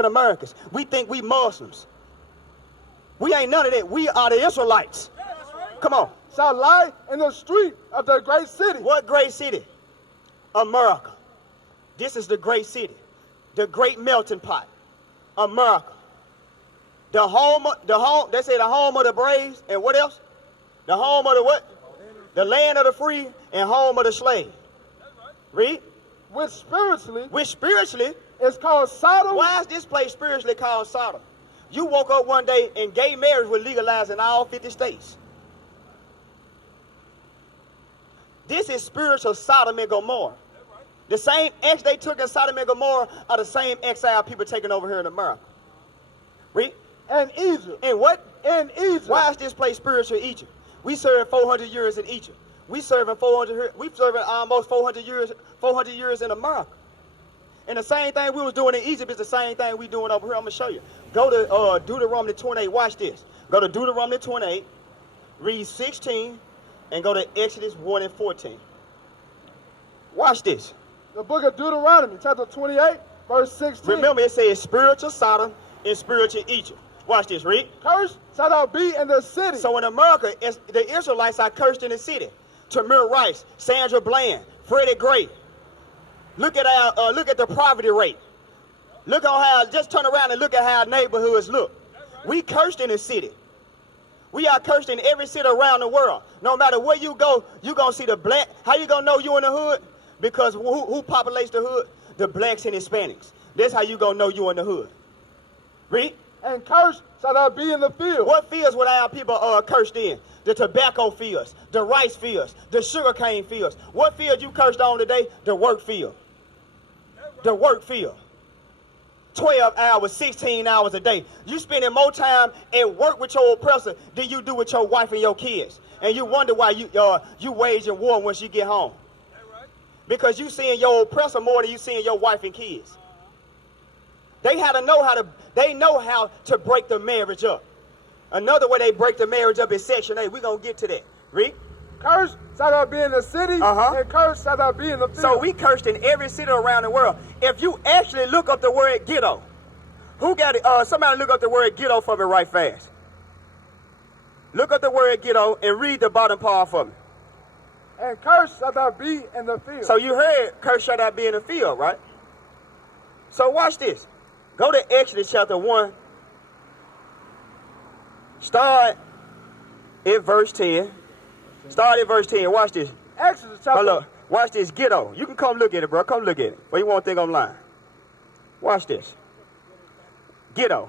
African Americans. We think we Muslims. We ain't none of that. We are the Israelites. Come on. Shall lie in the street of the great city. What great city? America. This is the great city. The great melting pot. America. They say the home of the braves, and what else? The home of the what? The land of the free and home of the slave. Read. Which spiritually is called Sodom. Why is this place spiritually called Sodom? You woke up one day and gay marriage was legalized in all 50 states. This is spiritual Sodom and Gomorrah. The same ex they took in Sodom and Gomorrah are the same exile people taking over here in America. Read. And Egypt. And what? In Egypt. Why is this place spiritual Egypt? We served 400 years in Egypt. We serving almost 400 years in America. And the same thing we was doing in Egypt is the same thing we doing over here. I'm going to show you. Go to Deuteronomy 28. Watch this. Go to Deuteronomy 28, read 16, and go to Exodus 1 and 14. Watch this. The book of Deuteronomy, chapter 28, verse 16. Remember, it says spiritual Sodom and spiritual Egypt. Watch this, read. Cursed shall thou be in the city. So in America, the Israelites are cursed in the city. Tamir Rice, Sandra Bland, Freddie Gray. Look at the poverty rate. Look on how, just turn around and look at how neighborhoods look. We cursed in the city. We are cursed in every city around the world. No matter where you go, you're going to see the black. How you going to know you in the hood? Because who populates the hood? The blacks and Hispanics. That's how you going to know you in the hood. Read. And cursed shall thou be in the field. What fields would our people cursed in? The tobacco fields, the rice fields, the sugarcane fields. What field you cursed on today? The work field. The work field. 12 hours, 16 hours a day. You spending more time at work with your oppressor than you do with your wife and your kids. And you wonder why you waging war once you get home. Because you seeing your oppressor more than you seeing your wife and kids. They know how to break the marriage up. Another way they break the marriage up is Section 8. We're going to get to that. Read. Cursed shall thou be in the city, and cursed shall thou be in the field. So we cursed in every city around the world. If you actually look up the word ghetto, who got it? Somebody look up the word ghetto for me right fast. Look up the word ghetto and read the bottom part for me. And cursed shall thou be in the field. So you heard cursed shall thou be in the field, right? So watch this. Go to Exodus chapter 1. Start at verse 10. Start at verse 10. Watch this. Exodus chapter. Hold up. Watch this. Ghetto. You can come look at it, bro. Come look at it. But you won't think I'm lying. Watch this. Ghetto.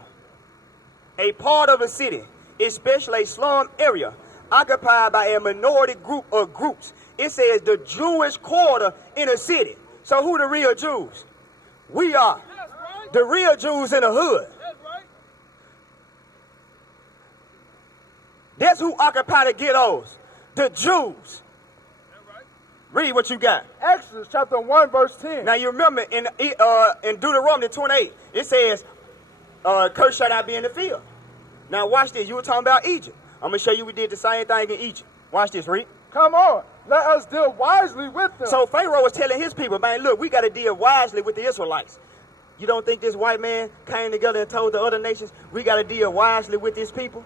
A part of a city, especially a slum area, occupied by a minority group or groups. It says the Jewish quarter in a city. So who the real Jews? We are. The real Jews in the hood. That's who occupy the ghettos. The Jews. Read what you got. Exodus chapter 1 verse 10. Now you remember in Deuteronomy 28, it says, cursed shall not be in the field. Now watch this. You were talking about Egypt. I'm going to show you we did the same thing in Egypt. Watch this, read. Come on. Let us deal wisely with them. So Pharaoh was telling his people, man, look, we got to deal wisely with the Israelites. You don't think this white man came together and told the other nations, we got to deal wisely with these people?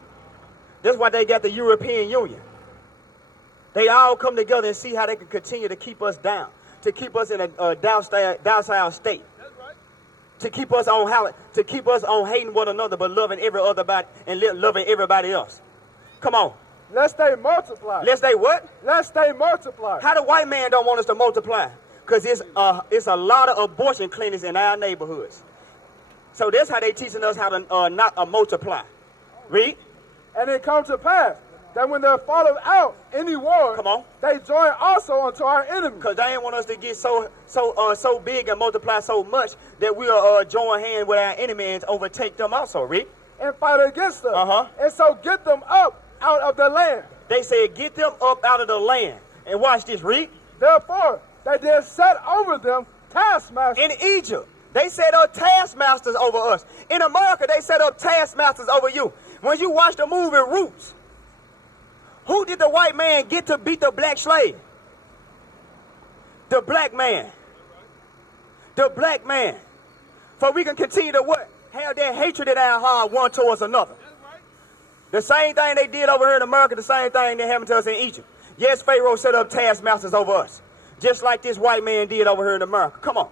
That's why they got the European Union. They all come together and see how they can continue to keep us down, to keep us in a docile state, to keep us on hating one another, but loving loving everybody else. Come on. Lest they multiply. Lest they what? Lest they multiply. How the white man don't want us to multiply? Because it's a lot of abortion clinics in our neighborhoods. So that's how they teaching us how to not multiply. Read. And it comes to pass that when they're followed out any war, come on, they join also unto our enemies. Because they ain't want us to get so big and multiply so much that we'll join hands with our enemy and overtake them also. Read. And fight against them. And so get them up out of the land. They said get them up out of the land. And watch this. Read. Therefore, they did set over them taskmasters. In Egypt, they set up taskmasters over us. In America, they set up taskmasters over you. When you watch the movie Roots, who did the white man get to beat the black slave? The black man. The black man. For we can continue to what? have their hatred in our heart one towards another. The same thing they did over here in America, the same thing they happened to us in Egypt. Yes, Pharaoh set up taskmasters over us, just like this white man did over here in America. Come on.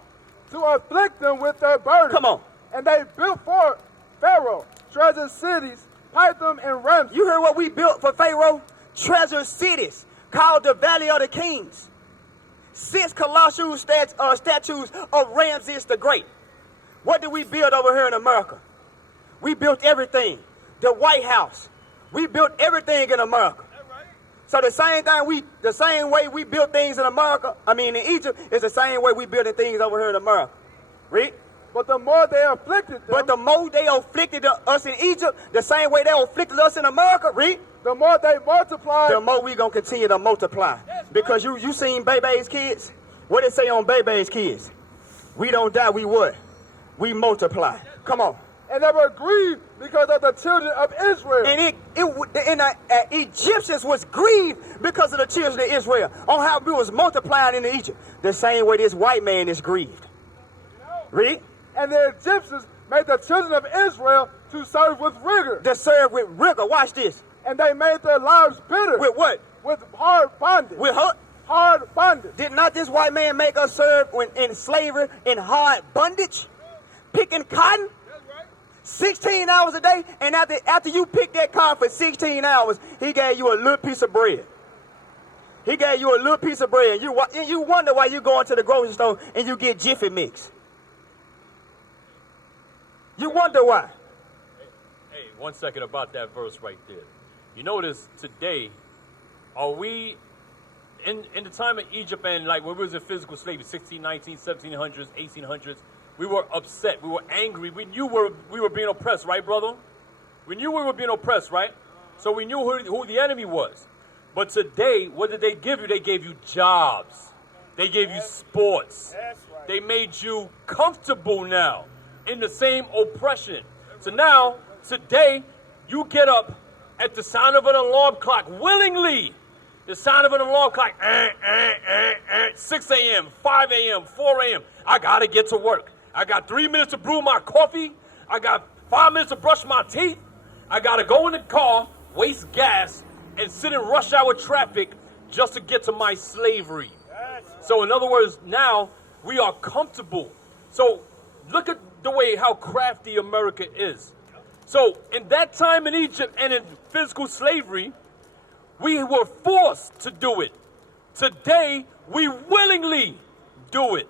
To afflict them with their burden. Come on. And they built for Pharaoh treasure cities, Pithom and Ramses. You heard what we built for Pharaoh? Treasure cities called the Valley of the Kings. 6 colossal statues of Ramses the Great. What did we build over here in America? We built everything. The White House. We built everything in America. So the same way we built things in America, in Egypt, is the same way we building things over here in America. Read. But the more they afflicted them. But the more they afflicted us in Egypt, the same way they afflicted us in America. Read. The more they multiplied. The more we gonna continue to multiply. Because you seen Bebe's kids? What it say on Bebe's kids? We don't die, we what? We multiply. Come on. And they were grieved because of the children of Israel. And the Egyptians was grieved because of the children of Israel on how we was multiplying in Egypt. The same way this white man is grieved. Read. And the Egyptians made the children of Israel to serve with rigor. To serve with rigor. Watch this. And they made their lives bitter. With what? With hard bondage. With what? Hard bondage. Did not this white man make us serve in slavery in hard bondage? Picking cotton? 16 hours a day, and after you pick that cotton for 16 hours, he gave you a little piece of bread. He gave you a little piece of bread, and you wonder why you go into the grocery store and you get Jiffy Mix. You wonder why. Hey, 1 second about that verse right there. You notice today, are we in the time of Egypt and like when we was in physical slavery, 1619, 1700s, 1800s, we were upset, we were angry, we knew we were being oppressed, right, brother? We knew we were being oppressed, right? So we knew who the enemy was. But today, what did they give you? They gave you jobs. They gave you sports. They made you comfortable now in the same oppression. So now, today, you get up at the sound of an alarm clock willingly. The sound of an alarm clock, 6 a.m., 5 a.m., 4 a.m. I got to get to work. I got 3 minutes to brew my coffee. I got 5 minutes to brush my teeth. I got to go in the car, waste gas, and sit in rush hour traffic just to get to my slavery. So in other words, now we are comfortable. So look at the way how crafty America is. So in that time in Egypt and in physical slavery, we were forced to do it. Today, we willingly do it.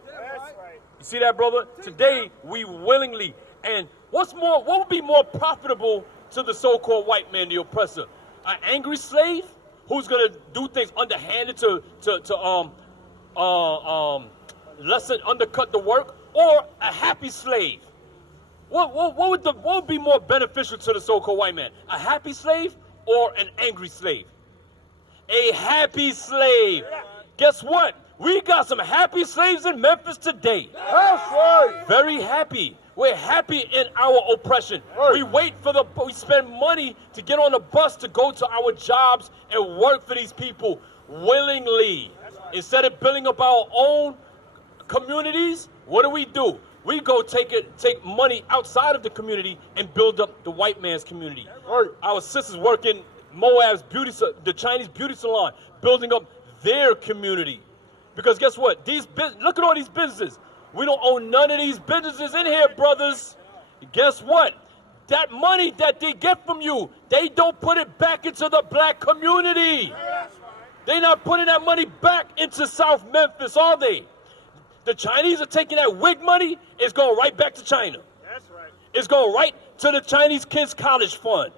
You see that, brother? Today, we willingly. And what would be more profitable to the so-called white man, the oppressor? An angry slave who's going to do things underhanded to undercut the work, or a happy slave? What would be more beneficial to the so-called white man? A happy slave or an angry slave? A happy slave. Guess what? We got some happy slaves in Memphis today. That's right. Very happy. We're happy in our oppression. Right. We spend money to get on a bus to go to our jobs and work for these people willingly. Right. Instead of building up our own communities, what do? We go take money outside of the community and build up the white man's community. Right. Our sisters work in Moab's the Chinese beauty salon, building up their community. Because guess what? Look at all these businesses. We don't own none of these businesses in here, brothers. Guess what? That money that they get from you, they don't put it back into the black community. They're not putting that money back into South Memphis, are they? The Chinese are taking that wig money, it's going right back to China. That's right. It's going right to the Chinese kids' college fund.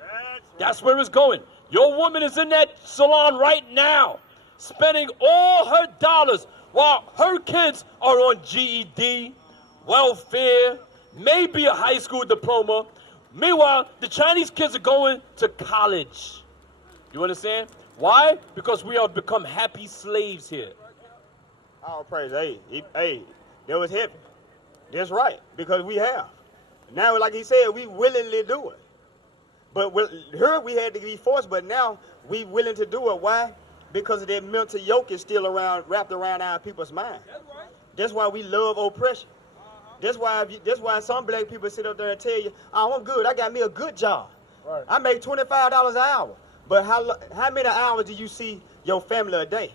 That's where it's going. Your woman is in that salon right now, spending all her dollars while her kids are on GED, welfare, maybe a high school diploma. Meanwhile, the Chinese kids are going to college. You understand? Why? Because we have become happy slaves here. All praise. Hey, that was heavy. That's right, because we have. Now, like he said, we willingly do it. But here we had to be forced, but now we willing to do it. Why? Because of that mental yoke is still wrapped around our people's mind. That's right. That's why we love oppression. That's why some black people sit up there and tell you, oh, I'm good. I got me a good job. Right. I make $25 an hour. But how many hours do you see your family a day?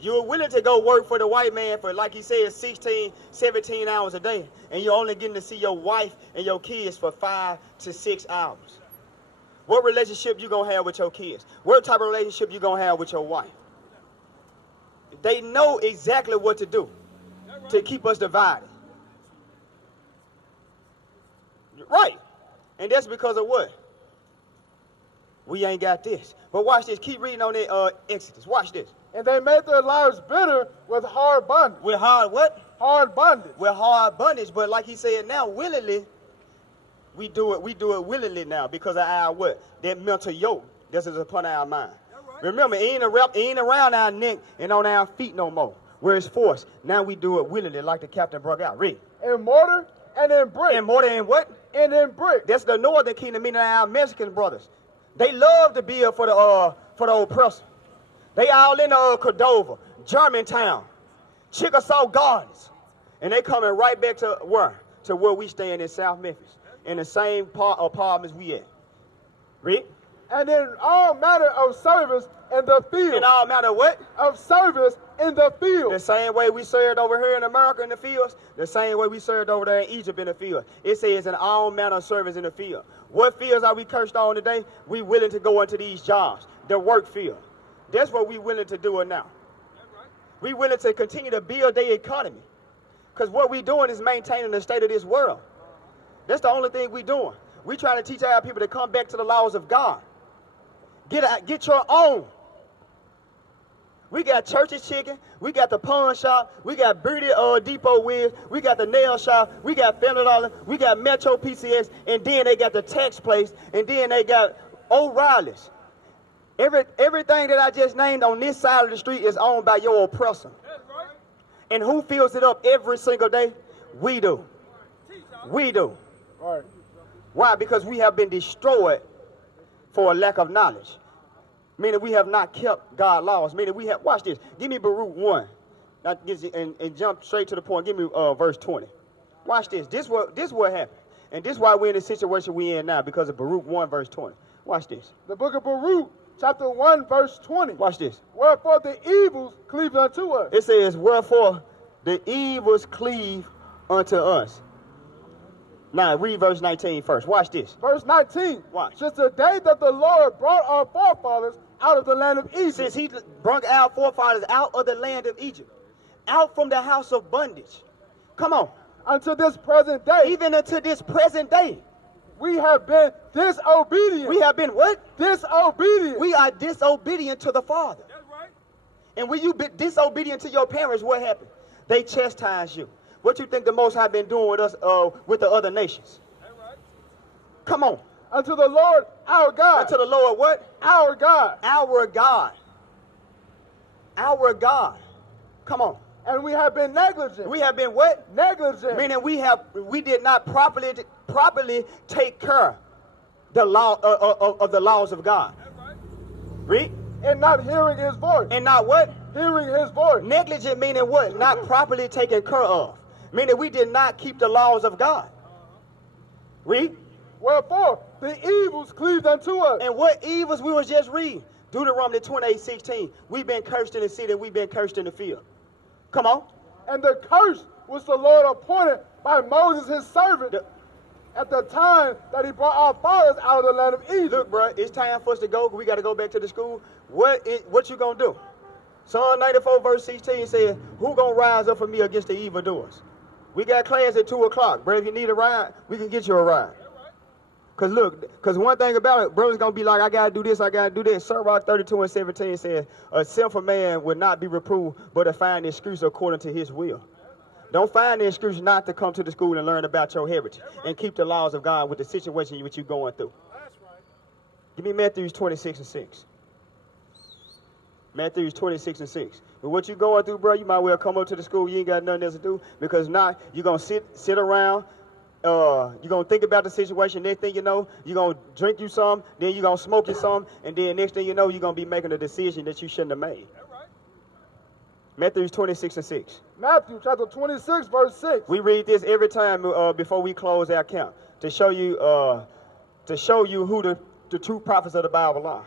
You're willing to go work for the white man for, like he said, 16, 17 hours a day, and you're only getting to see your wife and your kids for 5 to 6 hours. What relationship you gonna have with your kids? What type of relationship you gonna have with your wife? They know exactly what to do to keep us divided. Right. And that's because of what? We ain't got this. But watch this. Keep reading on that Exodus. Watch this. And they made their lives bitter with hard bondage. With hard what? Hard bondage. With hard bondage. But like he said now, willingly, we do it willingly now because of our what? That mental yoke that is upon our mind. Right. Remember, it ain't around our neck and on our feet no more. Where it's forced. Now we do it willingly like the captain brought out. Read. In mortar and in brick. In mortar and what? And in brick. That's the northern kingdom, meaning our Mexican brothers. They love to build for the oppressor. They all in Cordova, Germantown, Chickasaw Gardens. And they coming right back to where? To where we staying in South Memphis. In the same apartments we at. Read. And in all manner of service in the field. In all manner of what? Of service in the field. The same way we served over here in America in the fields, the same way we served over there in Egypt in the field. It says in all manner of service in the field. What fields are we cursed on today? We willing to go into these jobs, the work field. That's what we willing to do it now. We willing to continue to build their economy. Because what we doing is maintaining the state of this world. That's the only thing we doing. We trying to teach our people to come back to the laws of God. Get your own. We got Church's Chicken, we got the pawn shop, we got Beauty Depot Wiz, we got the nail shop, we got Family Dollar, we got Metro PCS, and then they got the tax place, and then they got O'Reilly's. Everything that I just named on this side of the street is owned by your oppressor. Right. And who fills it up every single day? We do. We do. Right. Why? Because we have been destroyed for a lack of knowledge. Meaning we have not kept God's laws. Meaning we have, watch this. Give me Baruch 1. And jump straight to the point. Give me verse 20. Watch this. This what happened. And this is why we're in the situation we're in now, because of Baruch 1 verse 20. Watch this. The book of Baruch, chapter 1, verse 20. Watch this. Wherefore the evils cleave unto us. It says, wherefore the evils cleave unto us. Now, read verse 19 first. Watch this. Verse 19. Watch. Since the day that the Lord brought our forefathers out of the land of Egypt. Since he brought our forefathers out of the land of Egypt. Out from the house of bondage. Come on. Unto this present day. Even unto this present day. We have been disobedient. We have been what? Disobedient. We are disobedient to the Father. That's right. And when you be disobedient to your parents, what happened? They chastise you. What you think the Most High been doing with us, with the other nations? That's right. Come on. Unto the Lord our God. Unto the Lord what? Our God. Our God. Our God. Come on. And we have been negligent. We have been what? Negligent. Meaning we did not properly take care the law of the laws of God. That's right. Read. And not hearing his voice. And not what? Hearing his voice. Negligent meaning what? Not properly taken care of. Meaning we did not keep the laws of God. Read. Wherefore the evils cleaved unto us. And what evils we was just reading? Deuteronomy 28:16. We've been cursed in the city, we've been cursed in the field. Come on. And the curse which the Lord appointed by Moses his servant at the time that he brought our fathers out of the land of Egypt. Look, bro, it's time for us to go. We got to go back to the school. What you going to do? Psalm 94 verse 16 says, who going to rise up for me against the evildoers? We got class at 2 o'clock. Bro, if you need a ride, we can get you a ride. Because look, because one thing about it, brother's going to be like, I got to do this, I got to do this. Sirach 32:17 says, a sinful man will not be reproved, but to find an excuse according to his will. Don't find the excuse not to come to the school and learn about your heritage and keep the laws of God with the situation which you're going through. That's right. Give me Matthew 26:6. Matthew 26:6. But what you going through, bro, you might well come up to the school. You ain't got nothing else to do, because now you're going to sit around. You're going to think about the situation. Next thing you know, you're going to drink you some. Then you're going to smoke you some. And then next thing you know, you're going to be making a decision that you shouldn't have made. Matthew 26:6. Matthew chapter 26, verse 6. We read this every time before we close our camp to show you who the true prophets of the Bible are.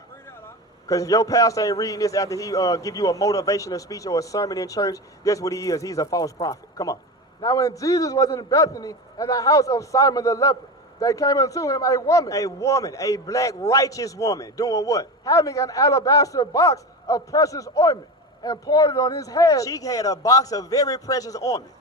Because if your pastor ain't reading this after he give you a motivational speech or a sermon in church, guess what he is? He's a false prophet. Come on. Now when Jesus was in Bethany in the house of Simon the leper, they came unto him a woman, A black righteous woman, doing what? having an alabaster box of precious ointment, and poured it on his head. She had a box of very precious ointment,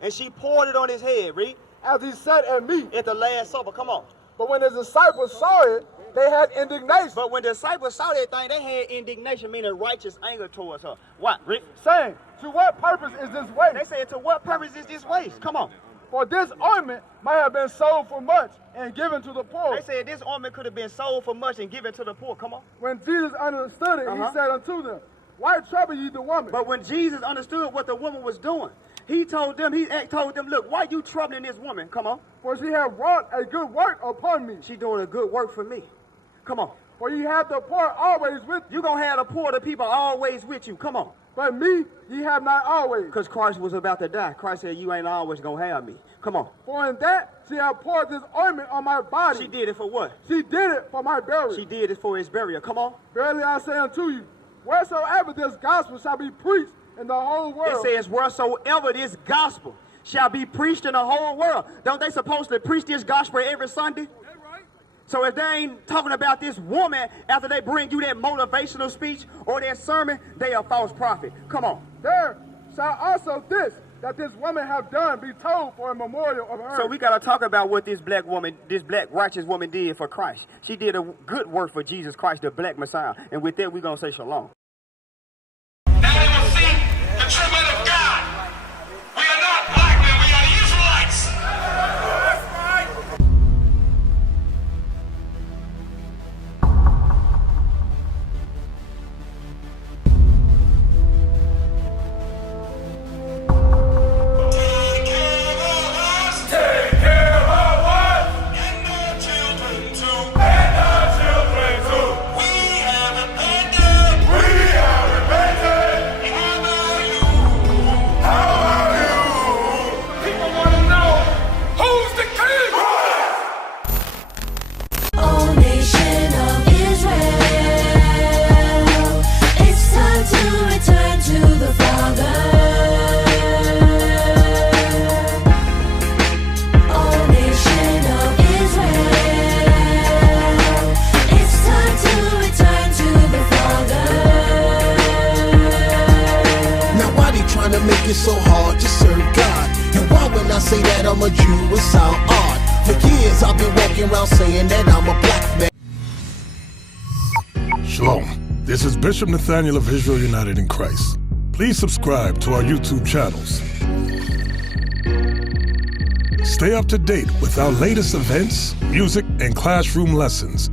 and she poured it on his head, read, as he sat at meat. at the Last Supper. Come on. But when his disciples saw it, they had indignation, But when the disciples saw that thing, they had indignation, meaning righteous anger towards her. What, Rick? saying, to what purpose is this They waste? said, to what purpose is this waste? Come on. For this ointment might have been sold for much and given to the poor. They said this ointment could have been sold for much and given to the poor. Come on. When Jesus understood it, he said unto them, why trouble ye the woman? But when Jesus understood what the woman was doing, he told them, look, why you troubling this woman? Come on. For she hath wrought a good work upon me. She doing a good work for me. Come on. For ye have the poor always with you, You gonna have the poor, the people always with you. Come on. but me ye have not always. Because Christ was about to die. Christ said, you ain't always gonna have me. Come on. For in that she hath poured this ointment on my body. She did it for what? She did it for my burial. She did it for his burial. Come on. Verily I say unto you, wheresoever this gospel shall be preached in the whole world. It says, wheresoever this gospel shall be preached in the whole world. Don't they supposed to preach this gospel every Sunday? So if they ain't talking about this woman after they bring you that motivational speech or that sermon, they a false prophet. Come on. There shall also this that this woman have done be told for a memorial of her. So we got to talk about what this black righteous woman did for Christ. She did a good work for Jesus Christ, the black Messiah. And with that, we're going to say shalom. Now they will see the true men of God. We are not black men, we are Israelites. Take care of us. And our children too. We have abandoned. How are you? People want to know who's the king. O nation of Israel, it's time to return to the Father. O nation of Israel, it's time to return to the Father. Now why they trying to make it so hard to serve God? And why when I say that I'm a Jew it sound odd? For years I've been walking around saying that I'm a black man. Shalom. This is Bishop Nathaniel of Israel United in Christ. Please subscribe to our YouTube channels. Stay up to date with our latest events, music, and classroom lessons.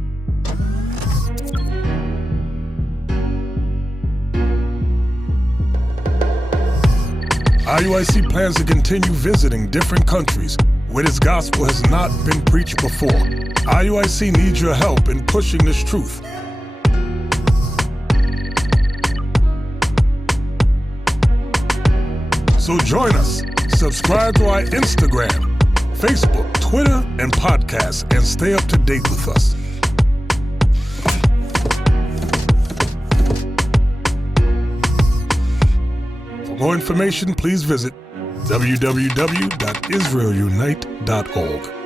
IUIC plans to continue visiting different countries where this gospel has not been preached before. IUIC needs your help in pushing this truth. So join us. Subscribe to our Instagram, Facebook, Twitter, and podcast, and stay up to date with us. For more information, please visit www.israelunite.org.